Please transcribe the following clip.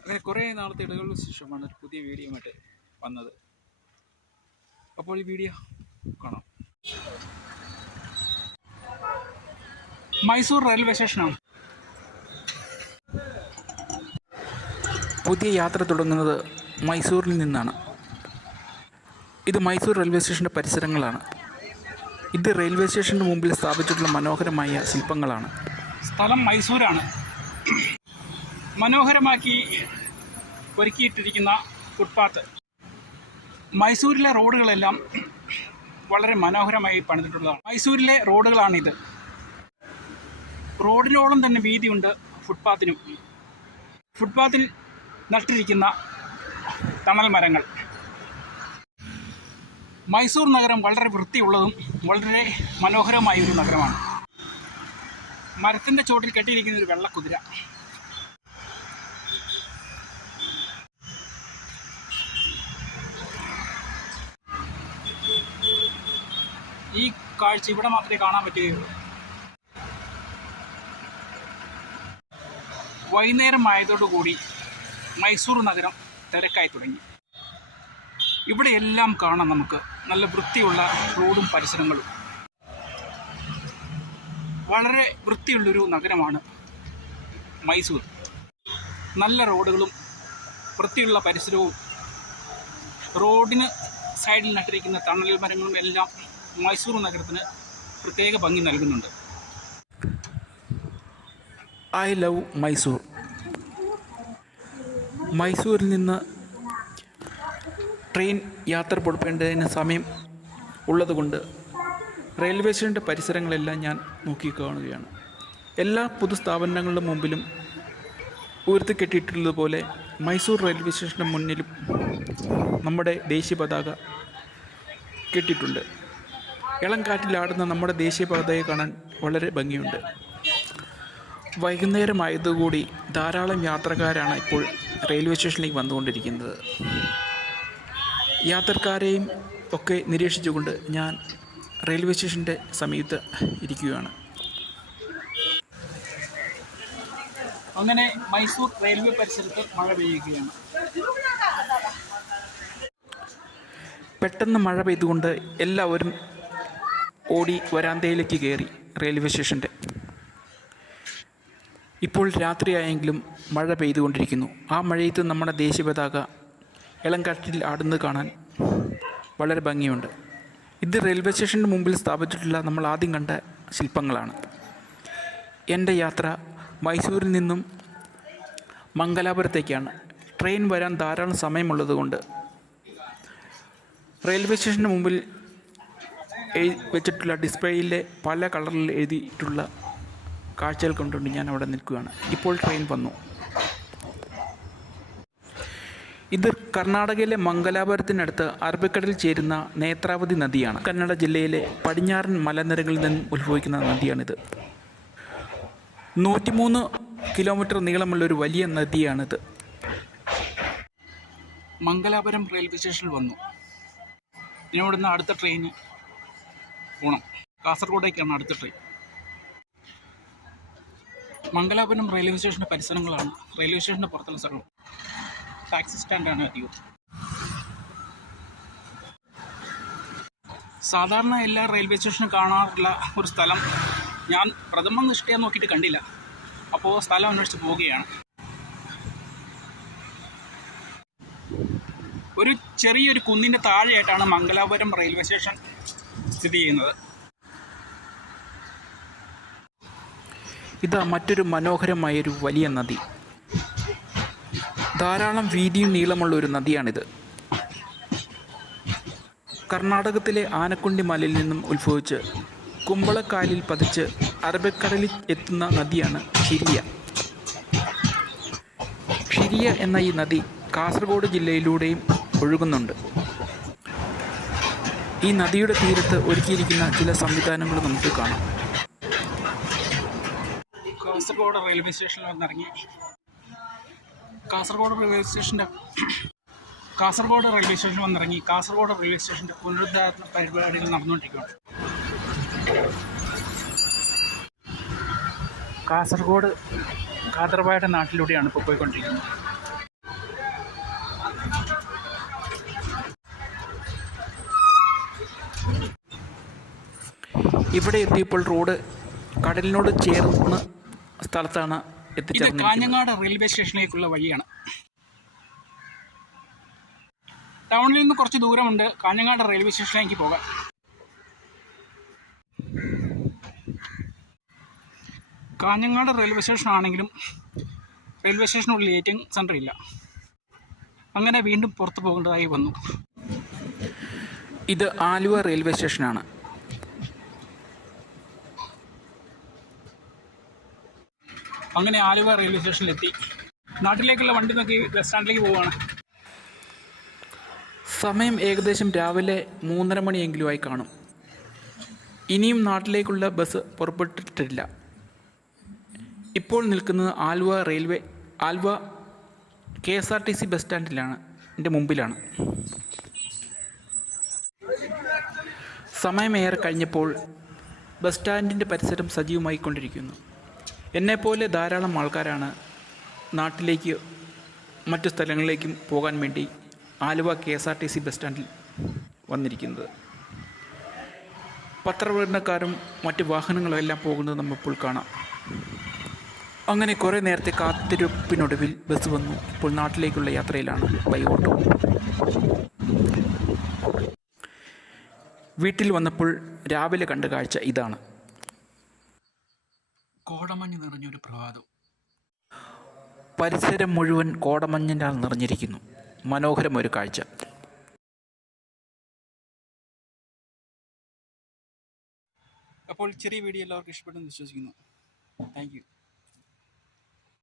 അങ്ങനെ കുറേ നാളത്തെ ഇടവേളയ്ക്ക് ശേഷമാണ് ഒരു പുതിയ വീഡിയോയുമായിട്ട് വന്നത്. അപ്പോൾ ഈ വീഡിയോ കാണാം. മൈസൂർ റെയിൽവേ സ്റ്റേഷനാണ്. പുതിയ യാത്ര തുടങ്ങുന്നത് മൈസൂരിൽ നിന്നാണ്. ഇത് മൈസൂർ റെയിൽവേ സ്റ്റേഷന്റെ പരിസരങ്ങളാണ്. ഇത് റെയിൽവേ സ്റ്റേഷന്റെ മുമ്പിൽ സ്ഥാപിച്ചിട്ടുള്ള മനോഹരമായ ശില്പങ്ങളാണ്. സ്ഥലം മൈസൂരാണ്. മനോഹരമാക്കി ഒരുക്കിയിട്ടിരിക്കുന്ന ഫുട്പാത്ത് മൈസൂരിലെ റോഡുകളെല്ലാം വളരെ മനോഹരമായി പണിതിട്ടുള്ളതാണ്. മൈസൂരിലെ റോഡുകളാണിത്. റോഡിനോളം തന്നെ വീതിയുണ്ട് ഫുട്പാത്തിനും ഫുട്പാത്തിൽ നട്ടിരിക്കുന്ന തണൽ മരങ്ങൾ. മൈസൂർ നഗരം വളരെ വൃത്തിയുള്ളതും വളരെ മനോഹരമായ ഒരു നഗരമാണ്. മരത്തിന്റെ ചോട്ടിൽ കെട്ടിയിരിക്കുന്ന ഒരു വെള്ളക്കുതിര ഈ കാഴ്ച ഇവിടെ മാത്രമേ കാണാൻ പറ്റുകയുള്ളൂ. വൈകുന്നേരം ആയതോടുകൂടി മൈസൂർ നഗരം തിരക്കായി തുടങ്ങി. ഇവിടെ എല്ലാം കാണാം നമുക്ക്. നല്ല വൃത്തിയുള്ള റോഡും പരിസരങ്ങളും. വളരെ വൃത്തിയുള്ളൊരു നഗരമാണ് മൈസൂർ. നല്ല റോഡുകളും വൃത്തിയുള്ള പരിസരവും. റോഡിന് സൈഡിൽ നട്ടിരിക്കുന്ന തണൽ മരങ്ങളും എല്ലാം മൈസൂർ നഗരത്തിന് പ്രത്യേക ഭംഗി നൽകുന്നുണ്ട്. I love Mysore. മൈസൂരിൽ നിന്ന് ട്രെയിൻ യാത്ര പുറപ്പെടേണ്ടതിന് സമയം ഉള്ളതുകൊണ്ട് റെയിൽവേ സ്റ്റേഷന്റെ പരിസരങ്ങളെല്ലാം ഞാൻ നോക്കിക്കാണുകയാണ് എല്ലാ പൊതുസ്ഥാപനങ്ങളുടെ മുമ്പിലും ഉയർത്തിക്കെട്ടിയിട്ടുള്ളതുപോലെ മൈസൂർ റെയിൽവേ സ്റ്റേഷന്റെ മുന്നിലും നമ്മുടെ ദേശീയ പതാക കെട്ടിയിട്ടുണ്ട്. ഇളം കാറ്റിലാടുന്ന നമ്മുടെ ദേശീയ പതാകയെ കാണാൻ വളരെ ഭംഗിയുണ്ട്. വൈകുന്നേരമായതുകൂടി ധാരാളം യാത്രക്കാരാണ് ഇപ്പോൾ റെയിൽവേ സ്റ്റേഷനിലേക്ക് വന്നുകൊണ്ടിരിക്കുന്നത്. യാത്രക്കാരെയും ഒക്കെ നിരീക്ഷിച്ചുകൊണ്ട് ഞാൻ റെയിൽവേ സ്റ്റേഷന്റെ സമീപത്ത് ഇരിക്കുകയാണ്. അങ്ങനെ മൈസൂർ റെയിൽവേ പരിസരത്ത് മഴ പെയ്യുകയാണ്. പെട്ടെന്ന് മഴ പെയ്തുകൊണ്ട് എല്ലാവരും ഓടി വരാന്തയിലേക്ക് കയറി റെയിൽവേ സ്റ്റേഷന്റെ. ഇപ്പോൾ രാത്രിയായെങ്കിലും മഴ പെയ്തുകൊണ്ടിരിക്കുന്നു. ആ മഴയത്ത് നമ്മുടെ ദേശീയ പതാക ഇളംകാറ്റിൽ ആടുന്നത് കാണാൻ വളരെ ഭംഗിയുണ്ട്. ഇത് റെയിൽവേ സ്റ്റേഷന്റെ മുമ്പിൽ സ്ഥാപിച്ചിട്ടുള്ള നമ്മൾ ആദ്യം കണ്ട ശില്പങ്ങളാണ്. എന്റെ യാത്ര മൈസൂരിൽ നിന്നും മംഗലാപുരത്തേക്കാണ്. ട്രെയിൻ വരാൻ ധാരാളം സമയമുള്ളതുകൊണ്ട് റെയിൽവേ സ്റ്റേഷന്റെ മുമ്പിൽ വെച്ചിട്ടുള്ള ഡിസ്പ്ലേയിലെ പല കളറിൽ എഴുതിയിട്ടുള്ള കാഴ്ചകൾ കണ്ടുകൊണ്ട് ഞാൻ അവിടെ നിൽക്കുകയാണ്. ഇപ്പോൾ ട്രെയിൻ വന്നു. ഇത് കർണാടകയിലെ മംഗലാപുരത്തിനടുത്ത് അറബിക്കടലിൽ ചേരുന്ന നേത്രാവതി നദിയാണ്. കന്നഡ ജില്ലയിലെ പടിഞ്ഞാറൻ മലനിരകളിൽ നിന്നും ഉത്ഭവിക്കുന്ന നദിയാണിത്. നൂറ്റിമൂന്ന് കിലോമീറ്റർ നീളമുള്ള ഒരു വലിയ നദിയാണിത്. മംഗലാപുരം റെയിൽവേ സ്റ്റേഷനിൽ വന്നു. ഇനി അടുത്ത ട്രെയിന് പോകണം കാസർഗോഡേക്കാണ് അടുത്ത ട്രെയിൻ. മംഗലാപുരം റെയിൽവേ സ്റ്റേഷന്റെ പരിസരങ്ങളാണ്. റെയിൽവേ സ്റ്റേഷന്റെ പുറത്തുള്ള സ്ഥലം. ടാക്സി സ്റ്റാൻഡാണ് അധികം. സാധാരണ എല്ലാ റെയിൽവേ സ്റ്റേഷനും കാണാറുള്ള ഒരു സ്ഥലം ഞാൻ പ്രഥമ നിഷ്ഠയെ നോക്കിയിട്ട് കണ്ടില്ല. അപ്പോൾ സ്ഥലം അന്വേഷിച്ച് പോവുകയാണ്. ഒരു ചെറിയൊരു കുന്നിന്റെ താഴെയായിട്ടാണ് മംഗലാപുരം റെയിൽവേ സ്റ്റേഷൻ സ്ഥിതി ചെയ്യുന്നത് ഇതാ മറ്റൊരു മനോഹരമായൊരു വലിയ നദി. ധാരാളം വീതിയും നീളമുള്ള ഒരു നദിയാണിത്. കർണാടകത്തിലെ ആനക്കുണ്ടി മലയിൽ നിന്നും ഉത്ഭവിച്ച് കുമ്പളക്കാലിൽ പതിച്ച് അറബിക്കടലിൽ എത്തുന്ന നദിയാണ് ഷിരിയ. ഷിരിയ എന്ന ഈ നദി കാസർഗോഡ് ജില്ലയിലൂടെയും ഒഴുകുന്നുണ്ട്. ഈ നദിയുടെ തീരത്ത് ഒരുക്കിയിരിക്കുന്ന ചില സംവിധാനങ്ങൾ നമുക്ക് കാണാം. കാസർഗോഡ് റെയിൽവേ സ്റ്റേഷനിൽ വന്നിറങ്ങി കാസർഗോഡ് റെയിൽവേ സ്റ്റേഷന്റെ കാസർഗോഡ് റെയിൽവേ സ്റ്റേഷനിൽ വന്നിറങ്ങി കാസർഗോഡ് റെയിൽവേ സ്റ്റേഷന്റെ പുനരുദ്ധാരണ പരിപാടികൾ നടന്നുകൊണ്ടിരിക്കുകയാണ്. കാസർഗോഡ് കാതർവായുടെ നാട്ടിലൂടെയാണ് ഇപ്പോൾ പോയിക്കൊണ്ടിരിക്കുന്നത്. ഇവിടെ എത്തിയപ്പോൾ റോഡ് കടലിനോട് ചേർന്ന സ്ഥലത്താണ് ഇത് കാഞ്ഞങ്ങാട് റെയിൽവേ സ്റ്റേഷനിലേക്കുള്ള വഴിയാണ്. ടൗണിൽ നിന്ന് കുറച്ച് ദൂരമുണ്ട് കാഞ്ഞങ്ങാട് റെയിൽവേ സ്റ്റേഷനിലേക്ക് പോകാം കാഞ്ഞങ്ങാട് റെയിൽവേ സ്റ്റേഷൻ ആണെങ്കിലും റെയിൽവേ സ്റ്റേഷനുള്ളിൽ എ ടി എം സെന്റർ ഇല്ല. അങ്ങനെ വീണ്ടും പുറത്തു പോകേണ്ടതായി വന്നു. ഇത് ആലുവ റെയിൽവേ സ്റ്റേഷനാണ്. അങ്ങനെ ആലുവ റെയിൽവേ സ്റ്റേഷനിലെത്തി നാട്ടിലേക്കുള്ള വണ്ടി നോക്കി ബസ് സ്റ്റാൻഡിലേക്ക് പോവുകയാണ് സമയം ഏകദേശം രാവിലെ മൂന്നര മണിയെങ്കിലുമായി കാണും. ഇനിയും നാട്ടിലേക്കുള്ള ബസ് പുറപ്പെട്ടിട്ടില്ല. ഇപ്പോൾ നിൽക്കുന്നത് Aluva railway Aluva K S R T C bus സ്റ്റാൻഡിലാണ് എന്റെ മുമ്പിലാണ്. സമയമേറെ കഴിഞ്ഞപ്പോൾ ബസ് സ്റ്റാൻഡിന്റെ പരിസരം സജീവമായി കൊണ്ടിരിക്കുന്നു. എന്നെപ്പോലെ ധാരാളം ആൾക്കാരാണ് നാട്ടിലേക്ക് മറ്റു സ്ഥലങ്ങളിലേക്കും പോകാൻ വേണ്ടി Aluva K S R T C bus സ്റ്റാൻഡിൽ വന്നിരിക്കുന്നത്. പത്രവിതരണക്കാരും മറ്റ് വാഹനങ്ങളും എല്ലാം പോകുന്നത് നമ്മളിപ്പോൾ കാണാം. അങ്ങനെ കുറേ നേരത്തെ കാത്തിരിപ്പിനൊടുവിൽ ബസ് വന്നു. ഇപ്പോൾ നാട്ടിലേക്കുള്ള യാത്രയിലാണ് ബൈ ഓട്ടോ. വീട്ടിൽ വന്നപ്പോൾ രാവിലെ കണ്ട കാഴ്ച ഇതാണ്. കോടമഞ്ഞ് നിറഞ്ഞൊരു പ്രഭാതം. പരിസരം മുഴുവൻ കോടമഞ്ഞിനാൽ നിറഞ്ഞിരിക്കുന്നു. മനോഹരമൊരു കാഴ്ച. അപ്പോൾ ചെറിയ വീഡിയോ എല്ലാവർക്കും ഇഷ്ടപ്പെട്ടെന്ന് വിശ്വസിക്കുന്നു. Thank you.